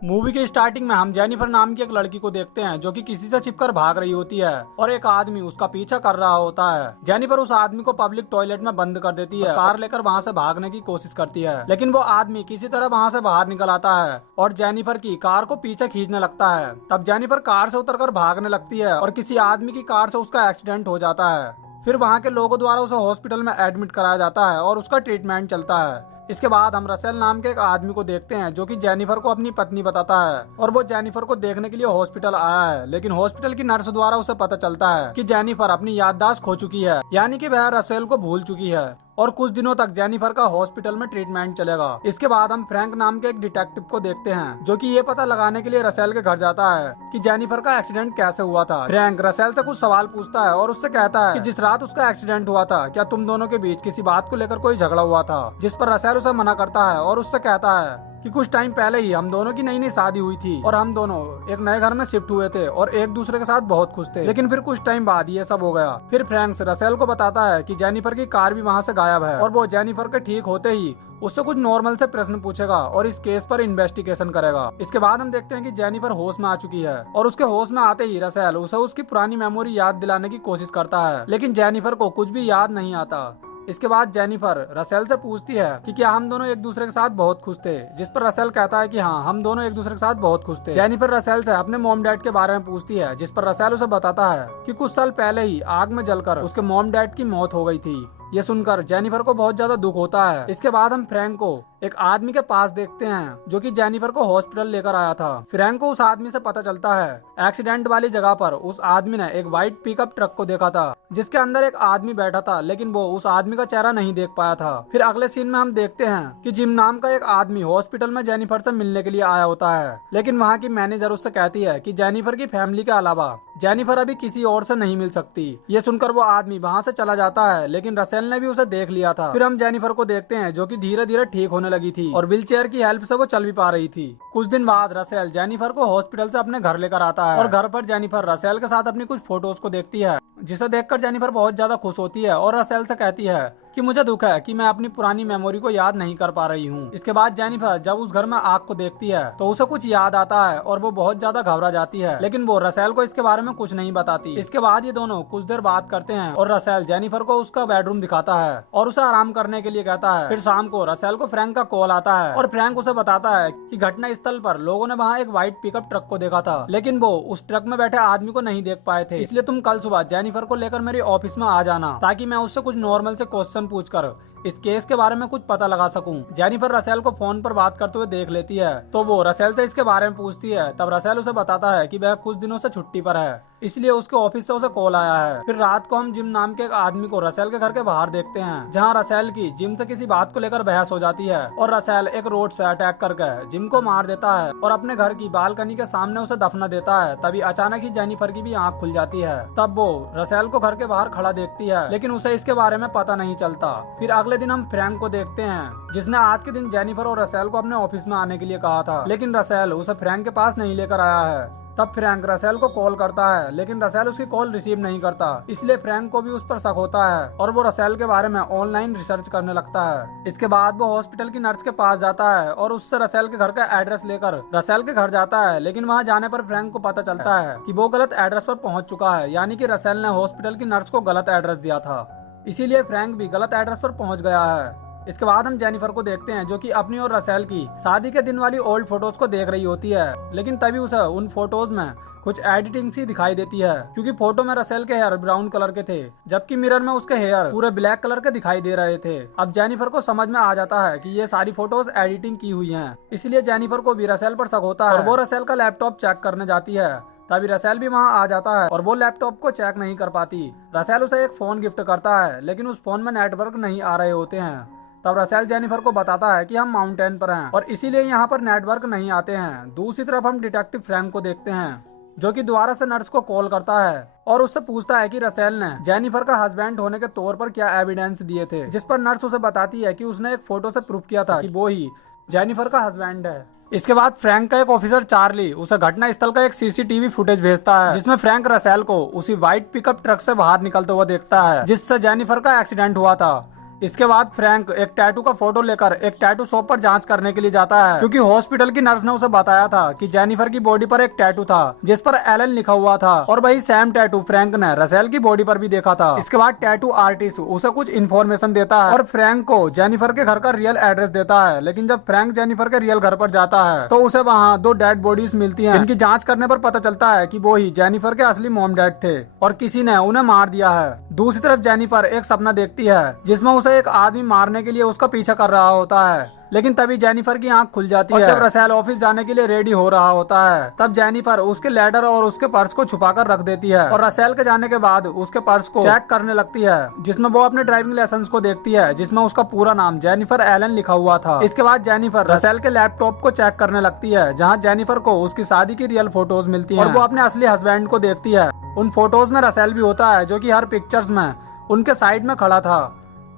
Movie के starting में हम जेनिफर नाम की एक लड़की को देखते हैं जो कि किसी से छिपकर भाग रही होती है और एक आदमी उसका पीछा कर रहा होता है। जेनिफर उस आदमी को पब्लिक टॉयलेट में बंद कर देती है, कार लेकर वहां से भागने की कोशिश करती है, लेकिन वो आदमी किसी तरह वहां से बाहर निकल आता है और जेनिफर की कार को पीछे खींचने लगता है। तब जेनिफर कार से उतरकर भागने लगती है और किसी आदमी की कार से उसका एक्सीडेंट हो जाता है। फिर वहाँ के लोगों द्वारा उसे हॉस्पिटल में एडमिट कराया जाता है और उसका ट्रीटमेंट चलता है। इसके बाद हम रसेल नाम के एक आदमी को देखते हैं जो कि जेनिफर को अपनी पत्नी बताता है और वो जेनिफर को देखने के लिए हॉस्पिटल आया है, लेकिन हॉस्पिटल की नर्स द्वारा उसे पता चलता है कि जेनिफर अपनी याददाश्त खो चुकी है, यानी कि वह रसेल को भूल चुकी है और कुछ दिनों तक जेनिफर का हॉस्पिटल में ट्रीटमेंट चलेगा। इसके बाद हम फ्रैंक नाम के एक डिटेक्टिव को देखते हैं जो कि ये पता लगाने के लिए रसेल के घर जाता है कि जेनिफर का एक्सीडेंट कैसे हुआ था। फ्रैंक रसेल से कुछ सवाल पूछता है और उससे कहता है कि जिस रात उसका एक्सीडेंट हुआ था क्या तुम दोनों के बीच किसी बात को लेकर कोई झगड़ा हुआ था, जिस पर रसेल उसे मना करता है और उससे कहता है कि कुछ टाइम पहले ही हम दोनों की नई नई शादी हुई थी और हम दोनों एक नए घर में शिफ्ट हुए थे और एक दूसरे के साथ बहुत खुश थे, लेकिन फिर कुछ टाइम बाद ये सब हो गया। फिर फ्रैंक रसेल को बताता है कि जेनिफर की कार भी वहाँ से गायब है और वो जेनिफर के ठीक होते ही उससे कुछ नॉर्मल से प्रश्न पूछेगा और इस केस पर इन्वेस्टिगेशन करेगा। इसके बाद हम देखते हैं कि जेनिफर होश में आ चुकी है और उसके होश में आते ही रसेल उसे उसकी पुरानी मेमोरी याद दिलाने की कोशिश करता है, लेकिन जेनिफर को कुछ भी याद नहीं आता। इसके बाद जेनिफर रसेल से पूछती है कि क्या हम दोनों एक दूसरे के साथ बहुत खुश थे, जिस पर रसेल कहता है कि हाँ, हम दोनों एक दूसरे के साथ बहुत खुश थे। जेनिफर रसेल से अपने मॉम डैड के बारे में पूछती है, जिस पर रसेल उसे बताता है कि कुछ साल पहले ही आग में जलकर उसके मॉम डैड की मौत हो गई थी। ये सुनकर जेनिफर को बहुत ज्यादा दुख होता है। इसके बाद हम फ्रैंक को एक आदमी के पास देखते हैं जो कि जेनिफर को हॉस्पिटल लेकर आया था। फ्रैंक को उस आदमी से पता चलता है एक्सीडेंट वाली जगह पर उस आदमी ने एक व्हाइट पिकअप ट्रक को देखा था जिसके अंदर एक आदमी बैठा था, लेकिन वो उस आदमी का चेहरा नहीं देख पाया था। फिर अगले सीन में हम देखते हैं कि जिम नाम का एक आदमी हॉस्पिटल में जेनिफर से मिलने के लिए आया होता है, लेकिन वहाँ की मैनेजर उससे कहती है कि जेनिफर की फैमिली के अलावा जेनिफर अभी किसी और से नहीं मिल सकती। ये सुनकर वो आदमी वहाँ से चला जाता है, लेकिन रसेल ने भी उसे देख लिया था। फिर हम जेनिफर को देखते हैं जो कि धीरे धीरे ठीक होने लगी थी और व्हीलचेयर की हेल्प से वो चल भी पा रही थी। कुछ दिन बाद रसेल जेनिफर को हॉस्पिटल से अपने घर लेकर आता है और घर पर जेनिफर रसेल के साथ अपनी कुछ फोटोज को देखती है, जिसे देखकर जेनिफर बहुत ज्यादा खुश होती है और रसेल से कहती है कि मुझे दुख है कि मैं अपनी पुरानी मेमोरी को याद नहीं कर पा रही हूँ। इसके बाद जेनिफर जब उस घर में आग को देखती है तो उसे कुछ याद आता है और वो बहुत ज्यादा घबरा जाती है, लेकिन वो रसेल को इसके बारे में कुछ नहीं बताती। इसके बाद ये दोनों कुछ देर बात करते हैं और रसेल जेनिफर को उसका बेडरूम दिखाता है और उसे आराम करने के लिए कहता है। फिर शाम को रसेल को फ्रैंक का कॉल आता है और फ्रैंक उसे बताता है कि घटना स्थल पर लोगों ने वहाँ एक व्हाइट पिकअप ट्रक को देखा था, लेकिन वो उस ट्रक में बैठे आदमी को नहीं देख पाए थे, इसलिए तुम कल सुबह जेनिफर को लेकर मेरे ऑफिस में आ जाना ताकि मैं उससे कुछ नॉर्मल से क्वेश्चन पूछकर इस केस के बारे में कुछ पता लगा सकूं। जेनिफर रसेल को फोन पर बात करते हुए देख लेती है तो वो रसेल से इसके बारे में पूछती है। तब रसेल उसे बताता है कि वह कुछ दिनों से छुट्टी पर है, इसलिए उसके ऑफिस से उसे कॉल आया है। फिर रात को हम जिम नाम के एक आदमी को रसेल के घर के बाहर देखते हैं, जहाँ रसेल की जिम से किसी बात को लेकर बहस हो जाती है और रसेल एक रोड से अटैक करके जिम को मार देता है और अपने घर की बालकनी के सामने उसे दफना देता है। तभी अचानक ही जेनिफर की भी आंख खुल जाती है। तब वो रसेल को घर के बाहर खड़ा देखती है, लेकिन उसे इसके बारे में पता नहीं चलता। फिर अगले दिन हम फ्रैंक को देखते हैं जिसने आज के दिन जेनिफर और रसेल को अपने ऑफिस में आने के लिए कहा था, लेकिन रसेल उसे फ्रैंक के पास नहीं लेकर आया है। तब फ्रैंक रसेल को कॉल करता है, लेकिन रसेल उसकी कॉल रिसीव नहीं करता, इसलिए फ्रैंक को भी उस पर शक होता है और वो रसेल के बारे में ऑनलाइन रिसर्च करने लगता है। इसके बाद वो हॉस्पिटल की नर्स के पास जाता है और उससे रसेल के घर का एड्रेस लेकर रसेल के घर जाता है, लेकिन वहाँ जाने पर फ्रैंक को पता चलता है कि वो गलत एड्रेस पर पहुँच चुका है, यानी कि रसेल ने हॉस्पिटल की नर्स को गलत एड्रेस दिया था, इसीलिए फ्रैंक भी गलत एड्रेस पर पहुँच गया है। इसके बाद हम जेनिफर को देखते हैं जो कि अपनी और रसेल की शादी के दिन वाली ओल्ड फोटोज को देख रही होती है, लेकिन तभी उसे उन फोटोज में कुछ एडिटिंग सी दिखाई देती है, क्योंकि फोटो में रसेल के हेयर ब्राउन कलर के थे जबकि मिरर में उसके हेयर पूरे ब्लैक कलर के दिखाई दे रहे थे। अब जेनिफर को समझ में आ जाता है कि ये सारी फोटोज एडिटिंग की हुई हैं, इसलिए जेनिफर को भी रसेल पर शक होता है और वो रसेल का लैपटॉप चेक करने जाती है। तभी रसेल भी वहाँ आ जाता है और वो लैपटॉप को चेक नहीं कर पाती। रसेल उसे एक फोन गिफ्ट करता है, लेकिन उस फोन में नेटवर्क नहीं आ रहे होते हैं। तब रसेल जेनिफर को बताता है कि हम माउंटेन पर हैं और इसीलिए यहाँ पर नेटवर्क नहीं आते हैं। दूसरी तरफ हम डिटेक्टिव फ्रैंक को देखते हैं जो कि दोबारा से नर्स को कॉल करता है और उससे पूछता है कि रसेल ने जेनिफर का हस्बैंड होने के तौर पर क्या एविडेंस दिए थे, जिस पर नर्स उसे बताती है कि उसने एक फोटो से प्रूफ किया था कि वो ही जेनिफर का हस्बैंड है। इसके बाद फ्रैंक का एक ऑफिसर चार्ली उसे घटना स्थल का एक सीसीटीवी फुटेज भेजता है, जिसमें फ्रैंक रसेल को उसी व्हाइट पिकअप ट्रक से बाहर निकलते हुए देखता है जिससे जेनिफर का एक्सीडेंट हुआ था। इसके बाद फ्रैंक एक टैटू का फोटो लेकर एक टैटू शॉप पर जांच करने के लिए जाता है, क्योंकि हॉस्पिटल की नर्स ने उसे बताया था कि जेनिफर की बॉडी पर एक टैटू था जिस पर एलन लिखा हुआ था, और वही सेम टैटू फ्रैंक ने रसेल की बॉडी पर भी देखा था। इसके बाद टैटू आर्टिस्ट उसे कुछ इन्फॉर्मेशन देता है और फ्रैंक को जेनिफर के घर का रियल एड्रेस देता है। लेकिन जब फ्रैंक जेनिफर के रियल घर पर जाता है तो उसे वहाँ 2 डेड बॉडीज मिलती हैं, जिनकी जांच करने पर पता चलता है कि वो ही जेनिफर के असली मॉम डैड थे और किसी ने उन्हें मार दिया है। दूसरी तरफ जेनिफर एक सपना देखती है जिसमें उसे एक आदमी मारने के लिए उसका पीछा कर रहा होता है, लेकिन तभी जेनिफर की आंख खुल जाती है। जब रसेल ऑफिस जाने के लिए रेडी हो रहा होता है तब जेनिफर उसके लेटर और उसके पर्स को छुपाकर रख देती है और रसेल के जाने के बाद उसके पर्स को चेक करने लगती है, जिसमें वो अपने ड्राइविंग लाइसेंस को देखती है जिसमें उसका पूरा नाम जेनिफर एलन लिखा हुआ था। इसके बाद जेनिफर रसेल के लैपटॉप को चेक करने लगती है जहाँ जेनिफर को उसकी शादी की रियल फोटोज मिलती है और वो अपने असली हस्बैंड को देखती है। उन फोटोज में रसेल भी होता है जो कि हर पिक्चर्स में उनके साइड में खड़ा था।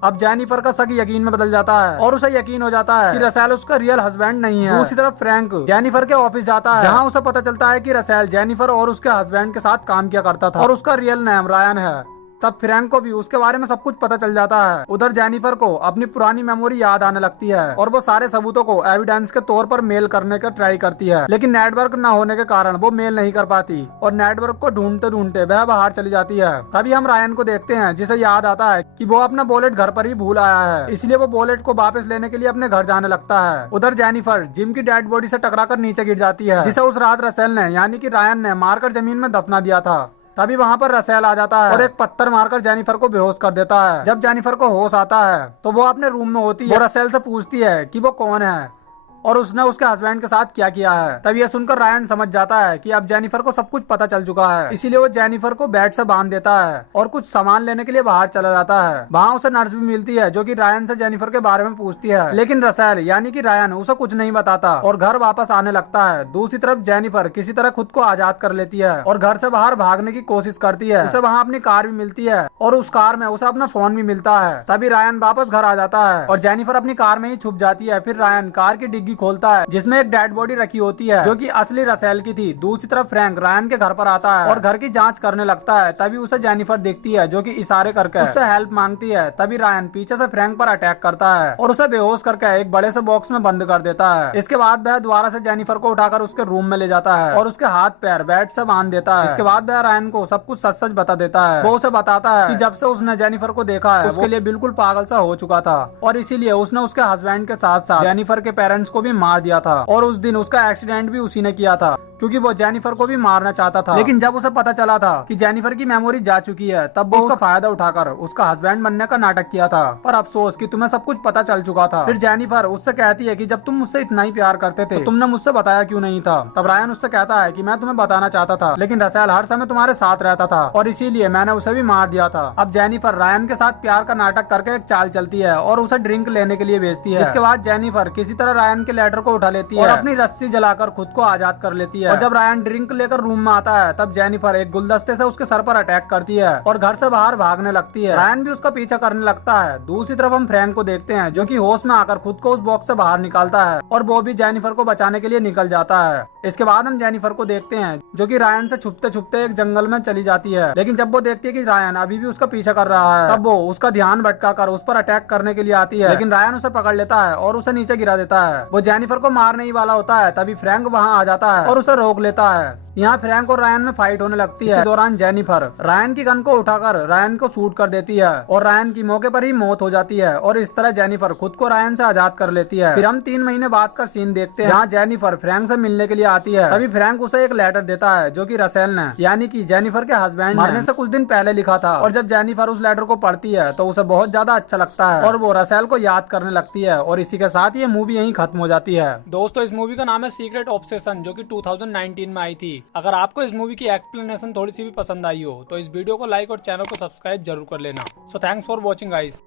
अब जेनिफर का शक यकीन में बदल जाता है और उसे यकीन हो जाता है कि रसेल उसका रियल हस्बैंड नहीं है। दूसरी तरफ फ्रैंक जेनिफर के ऑफिस जाता है जहां उसे पता चलता है कि रसेल जेनिफर और उसके हस्बैंड के साथ काम किया करता था और उसका रियल नेम रायन है। तब फ्रैंक को भी उसके बारे में सब कुछ पता चल जाता है। उधर जेनिफर को अपनी पुरानी मेमोरी याद आने लगती है और वो सारे सबूतों को एविडेंस के तौर पर मेल करने का ट्राई करती है, लेकिन नेटवर्क न होने के कारण वो मेल नहीं कर पाती और नेटवर्क को ढूंढते ढूंढते वह बाहर चली जाती है। तभी हम रायन को देखते हैं जिसे याद आता है कि वो अपना वॉलेट घर पर ही भूल आया है, इसलिए वो वॉलेट को वापस लेने के लिए अपने घर जाने लगता है। उधर जेनिफर जिम की डेड बॉडी से टकराकर नीचे गिर जाती है जिसे उस रात रसेल ने यानी कि रायन ने मारकर जमीन में दफना दिया था। तभी वहाँ पर रसेल आ जाता है और एक पत्थर मारकर जेनिफर को बेहोश कर देता है। जब जेनिफर को होश आता है तो वो अपने रूम में होती है। वो रसेल से पूछती है कि वो कौन है और उसने उसके हस्बैंड के साथ क्या किया है। तब ये सुनकर रायन समझ जाता है कि अब जेनिफर को सब कुछ पता चल चुका है, इसीलिए वो जेनिफर को बेड से बांध देता है और कुछ सामान लेने के लिए बाहर चला जाता है। वहाँ उसे नर्स भी मिलती है जो कि रायन से जेनिफर के बारे में पूछती है, लेकिन रसेल यानी कि रायन उसे कुछ नहीं बताता और घर वापस आने लगता है। दूसरी तरफ जेनिफर किसी तरह खुद को आजाद कर लेती है और घर से बाहर भागने की कोशिश करती है। उसे वहाँ अपनी कार भी मिलती है और उस कार में उसे अपना फोन भी मिलता है। तभी रायन वापस घर आ जाता है और जेनिफर अपनी कार में ही छुप जाती है। फिर रायन कार की डिग्गी खोलता है जिसमें एक डेड बॉडी रखी होती है जो कि असली रसेल की थी। दूसरी तरफ फ्रैंक रायन के घर पर आता है और घर की जांच करने लगता है। तभी उसे जेनिफर दिखती है जो कि इशारे करके उससे हेल्प मांगती है। तभी रायन पीछे से फ्रैंक पर अटैक करता है और उसे बेहोश करके एक बड़े से बॉक्स में बंद कर देता है। इसके बाद वह दोबारा से जेनिफर को उठाकर उसके रूम में ले जाता है और उसके हाथ पैर बेड से बांध देता है। इसके बाद वह रायन को सब कुछ सच सच बता देता है। वो उसे बताता है कि जब से उसने जेनिफर को देखा है उसके लिए बिल्कुल पागल सा हो चुका था और इसीलिए उसने उसके हस्बैंड के साथ साथ जेनिफर के पेरेंट्स को भी मार दिया था और उस दिन उसका एक्सीडेंट भी उसी ने किया था क्योंकि वो जेनिफर को भी मारना चाहता था। लेकिन जब उसे पता चला था कि जेनिफर की मेमोरी जा चुकी है तब वो उसका फायदा उठाकर उसका हस्बैंड बनने का नाटक किया था। पर अफसोस कि तुम्हें सब कुछ पता चल चुका था। फिर जेनिफर उससे कहती है कि जब तुम मुझसे इतना ही प्यार करते थे तो तुमने मुझसे बताया क्यों नहीं था। तब रायन उससे कहता है कि मैं तुम्हें बताना चाहता था लेकिन रसेल हर समय तुम्हारे साथ रहता था और इसीलिए मैंने उसे भी मार दिया था। अब जेनिफर रायन के साथ प्यार का नाटक करके एक चाल चलती है और उसे ड्रिंक लेने के लिए भेजती है। इसके बाद जेनिफर किसी तरह रायन के लेटर को उठा लेती है और अपनी रस्सी जलाकर खुद को आजाद कर लेती है। और जब रायन ड्रिंक लेकर रूम में आता है तब जेनिफर एक गुलदस्ते से उसके सर पर अटैक करती है और घर से बाहर भागने लगती है। रायन भी उसका पीछा करने लगता है। दूसरी तरफ हम फ्रैंक को देखते हैं जो कि होश में आकर खुद को उस बॉक्स से बाहर निकालता है और वो भी जेनिफर को बचाने के लिए निकल जाता है। इसके बाद हम जेनिफर को देखते हैं जो कि रायन से छुपते छुपते एक जंगल में चली जाती है, लेकिन जब वो देखती है कि रायन अभी भी उसका पीछा कर रहा है तब वो उसका ध्यान भटकाकर उस पर अटैक करने के लिए आती है, लेकिन रायन उसे पकड़ लेता है और उसे नीचे गिरा देता है। वो जेनिफर को मारने ही वाला होता है तभी फ्रैंक वहाँ आ जाता है और उसे रोक लेता है। यहाँ फ्रैंक और रायन में फाइट होने लगती है। इसी दौरान जेनिफर रायन की गन को उठाकर रायन को शूट कर देती है और रायन की मौके पर ही मौत हो जाती है और इस तरह जेनिफर खुद को रायन से आजाद कर लेती है। फिर हम 3 महीने बाद का सीन देखते हैं जहाँ जेनिफर फ्रैंक से मिलने के लिए आती है। तभी फ्रैंक उसे एक लेटर देता है जो कि रसेल ने यानी कि जेनिफर के हस्बैंड मरने से कुछ दिन पहले लिखा था और जब जेनिफर उस लेटर को पढ़ती है तो उसे बहुत ज्यादा अच्छा लगता है और वो रसेल को याद करने लगती है और इसी के साथ ये मूवी यहीं खत्म हो जाती है। दोस्तों इस मूवी का नाम है सीक्रेट ऑब्सेशन जो कि 2019 में आई थी। अगर आपको इस मूवी की एक्सप्लेनेशन थोड़ी सी भी पसंद आई हो तो इस वीडियो को लाइक और चैनल को सब्सक्राइब जरूर कर लेना। So thanks for watching guys.